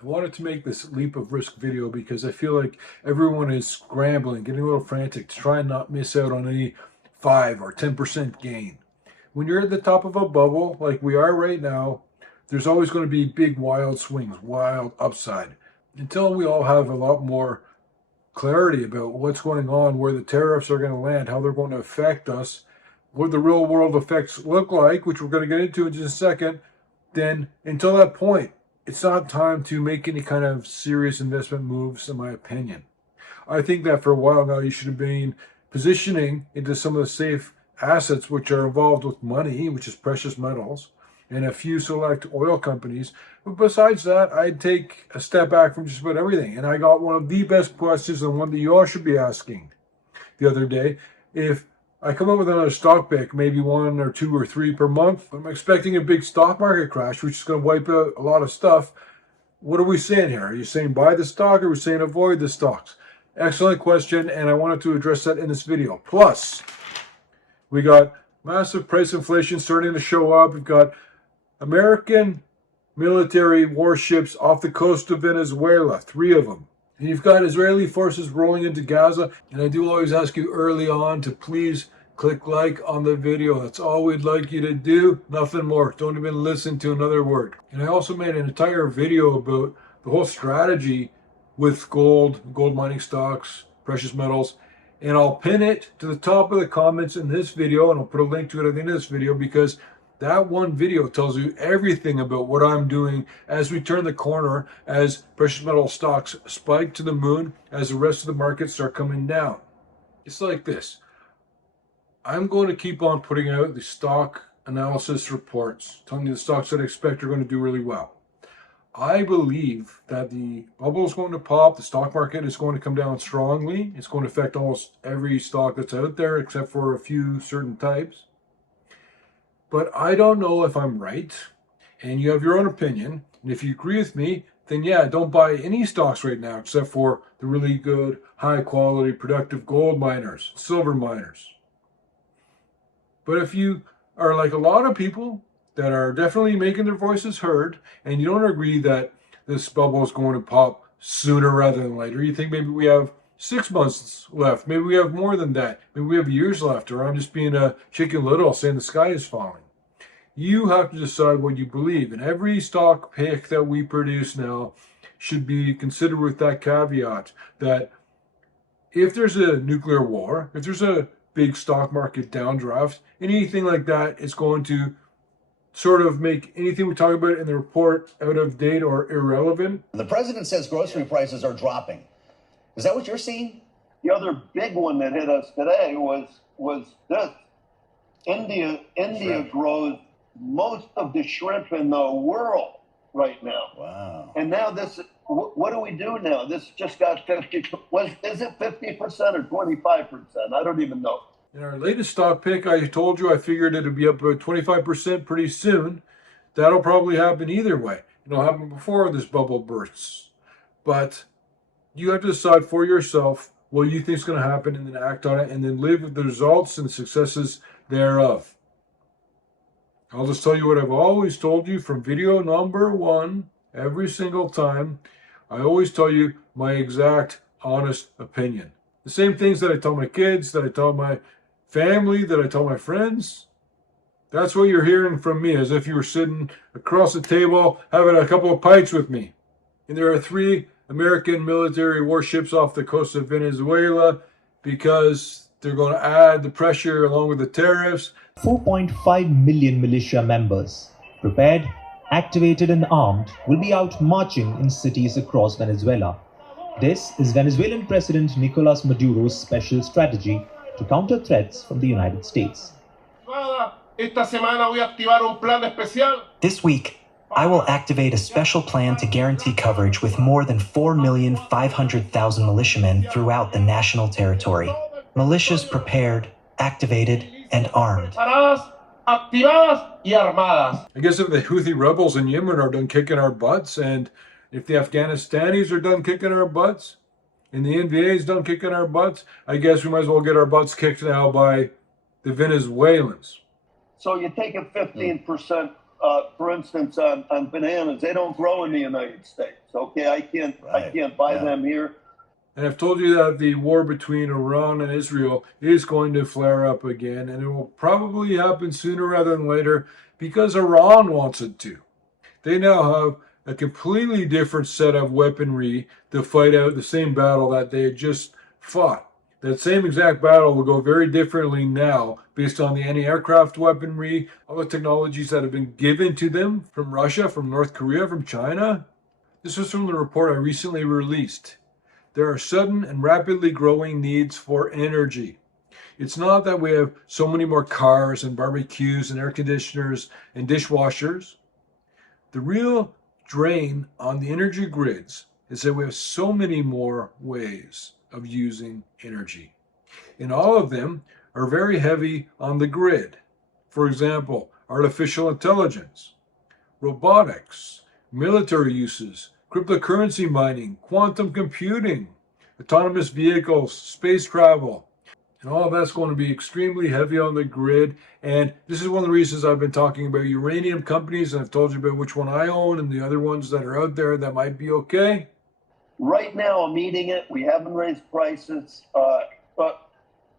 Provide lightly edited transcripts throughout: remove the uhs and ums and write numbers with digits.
I wanted to make this leap of risk video because I feel like everyone is scrambling, getting a little frantic to try and not miss out on any 5 or 10% gain. When you're at the top of a bubble like we are right now, there's always going to be big wild swings, wild upside. Until we all have a lot more clarity about what's going on, where the tariffs are going to land, how they're going to affect us, what the real world effects look like, which we're going to get into in just a second, then until that point, it's not time to make any kind of serious investment moves, in my opinion. I think that for a while now, you should have been positioning into some of the safe assets which are involved with money, which is precious metals, and a few select oil companies. But besides that, I'd take a step back from just about everything. And I got one of the best questions, and one that you all should be asking the other day. If I come up with another stock pick, maybe 1 or 2 or 3 per month, I'm expecting a big stock market crash, which is going to wipe out a lot of stuff. What are we saying here? Are you saying buy the stock, or are we saying avoid the stocks? Excellent question, and I wanted to address that in this video. Plus, we got massive price inflation starting to show up. We've got American military warships off the coast of Venezuela, 3 of them. And you've got Israeli forces rolling into Gaza. And I do always ask you early on to please click like on the video. That's all we'd like you to do. Nothing more. Don't even listen to another word. And I also made an entire video about the whole strategy with gold mining stocks, precious metals. And I'll pin it to the top of the comments in this video, and I'll put a link to it at the end of this video, because that one video tells you everything about what I'm doing as we turn the corner, as precious metal stocks spike to the moon, as the rest of the markets start coming down. It's like this. I'm going to keep on putting out the stock analysis reports, telling you the stocks that I expect are going to do really well. I believe that the bubble is going to pop, the stock market is going to come down strongly. It's going to affect almost every stock that's out there except for a few certain types. But I don't know if I'm right, and you have your own opinion. And if you agree with me, then yeah, don't buy any stocks right now except for the really good, high quality, productive gold miners, silver miners. But if you are like a lot of people that are definitely making their voices heard, and you don't agree that this bubble is going to pop sooner rather than later, you think maybe we have 6 months left, maybe we have more than that, maybe we have years left, or I'm just being a Chicken Little saying the sky is falling. You have to decide what you believe, and every stock pick that we produce now should be considered with that caveat that if there's a nuclear war, if there's a big stock market downdraft, anything like that is going to sort of make anything we talk about in the report out of date or irrelevant. The president says grocery prices are dropping. Is that what you're seeing? The other big one that hit us today was this. India grows most of the shrimp in the world right now. Wow. And now this, what do we do now? This just got 50, is it 50% or 25%? I don't even know. In our latest stock pick, I told you I figured it would be up about 25% pretty soon. That'll probably happen either way. It'll happen before this bubble bursts. But you have to decide for yourself what you think is going to happen and then act on it and then live with the results and the successes thereof. I'll just tell you what I've always told you from video number 1 every single time. I always tell you my exact honest opinion. The same things that I tell my kids, that I tell my family, that I tell my friends. That's what you're hearing from me, as if you were sitting across the table having a couple of pints with me. And there are 3 American military warships off the coast of Venezuela because they're going to add the pressure along with the tariffs. 4.5 million militia members, prepared, activated and armed, will be out marching in cities across Venezuela. This is Venezuelan President Nicolas Maduro's special strategy to counter threats from the United States. This week, I will activate a special plan to guarantee coverage with more than 4,500,000 militiamen throughout the national territory. Militias prepared, activated, and armed. I guess if the Houthi rebels in Yemen are done kicking our butts, and if the Afghanistanis are done kicking our butts, and the NVA is done kicking our butts, I guess we might as well get our butts kicked now by the Venezuelans. So you take a 15%, for instance, on bananas. They don't grow in the United States. Okay, I can't buy them here. And I've told you that the war between Iran and Israel is going to flare up again, and it will probably happen sooner rather than later because Iran wants it to. They now have a completely different set of weaponry to fight out the same battle that they had just fought. That same exact battle will go very differently now based on the anti-aircraft weaponry, all the technologies that have been given to them from Russia, from North Korea, from China. This was from the report I recently released. There are sudden and rapidly growing needs for energy. It's not that we have so many more cars and barbecues and air conditioners and dishwashers. The real drain on the energy grids is that we have so many more ways of using energy. And all of them are very heavy on the grid. For example, artificial intelligence, robotics, military uses, cryptocurrency mining, quantum computing, autonomous vehicles, space travel. And all of that's going to be extremely heavy on the grid. And this is one of the reasons I've been talking about uranium companies, and I've told you about which one I own and the other ones that are out there that might be okay. Right now, I'm eating it. We haven't raised prices. But,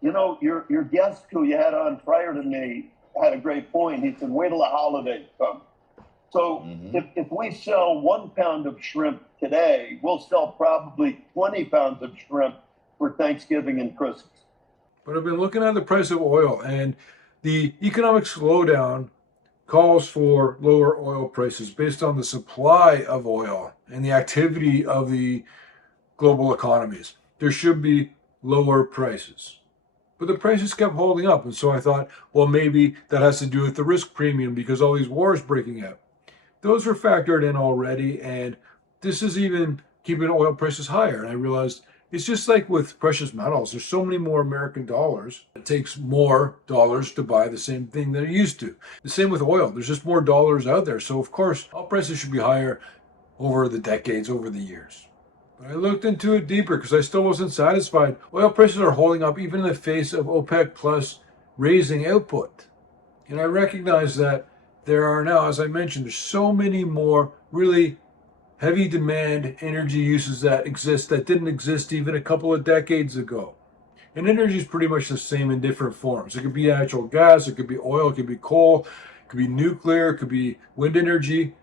you know, your guest who you had on prior to me had a great point. He said, wait till the holidays come. So if we sell 1 pound of shrimp today, we'll sell probably 20 pounds of shrimp for Thanksgiving and Christmas. But I've been looking at the price of oil, and the economic slowdown calls for lower oil prices based on the supply of oil and the activity of the global economies. There should be lower prices. But the prices kept holding up, and so I thought, well, maybe that has to do with the risk premium because all these wars breaking out. Those were factored in already, and this is even keeping oil prices higher. And I realized it's just like with precious metals. There's so many more American dollars. It takes more dollars to buy the same thing than it used to. The same with oil. There's just more dollars out there. So, of course, oil prices should be higher over the decades, over the years. But I looked into it deeper because I still wasn't satisfied. Oil prices are holding up even in the face of OPEC Plus raising output. And I recognize that there are now, as I mentioned, there's so many more really heavy demand energy uses that exist that didn't exist even a couple of decades ago. And energy is pretty much the same in different forms. It could be natural gas, it could be oil, it could be coal, it could be nuclear, it could be wind energy.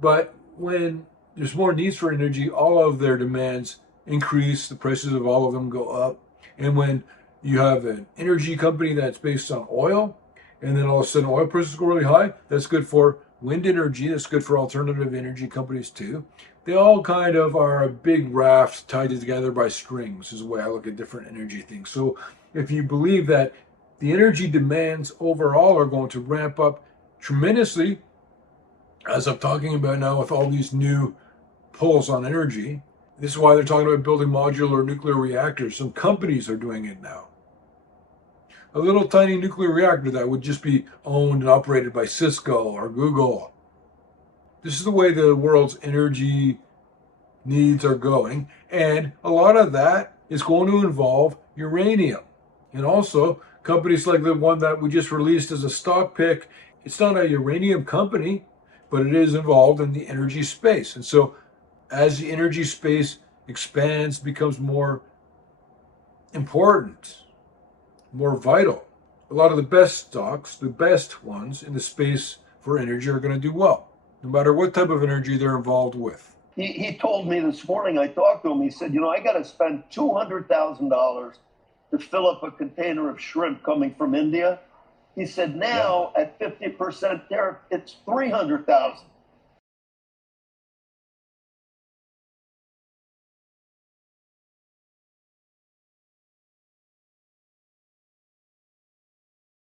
But when there's more needs for energy, all of their demands increase, the prices of all of them go up. And when you have an energy company that's based on oil, and then all of a sudden oil prices go really high, that's good for wind energy, that's good for alternative energy companies too. They all kind of are a big raft tied together by strings, is the way I look at different energy things. So if you believe that the energy demands overall are going to ramp up tremendously, as I'm talking about now with all these new pulls on energy, this is why they're talking about building modular nuclear reactors. Some companies are doing it now. A little tiny nuclear reactor that would just be owned and operated by Cisco or Google. This is the way the world's energy needs are going. And a lot of that is going to involve uranium. And also, companies like the one that we just released as a stock pick, it's not a uranium company, but it is involved in the energy space. And so as the energy space expands, becomes more important, more vital, a lot of the best stocks, the best ones in the space for energy are going to do well, no matter what type of energy they're involved with. He told me this morning, I talked to him, he said, you know, I got to spend $200,000 to fill up a container of shrimp coming from India. He said, now at 50% tariff, it's $300,000.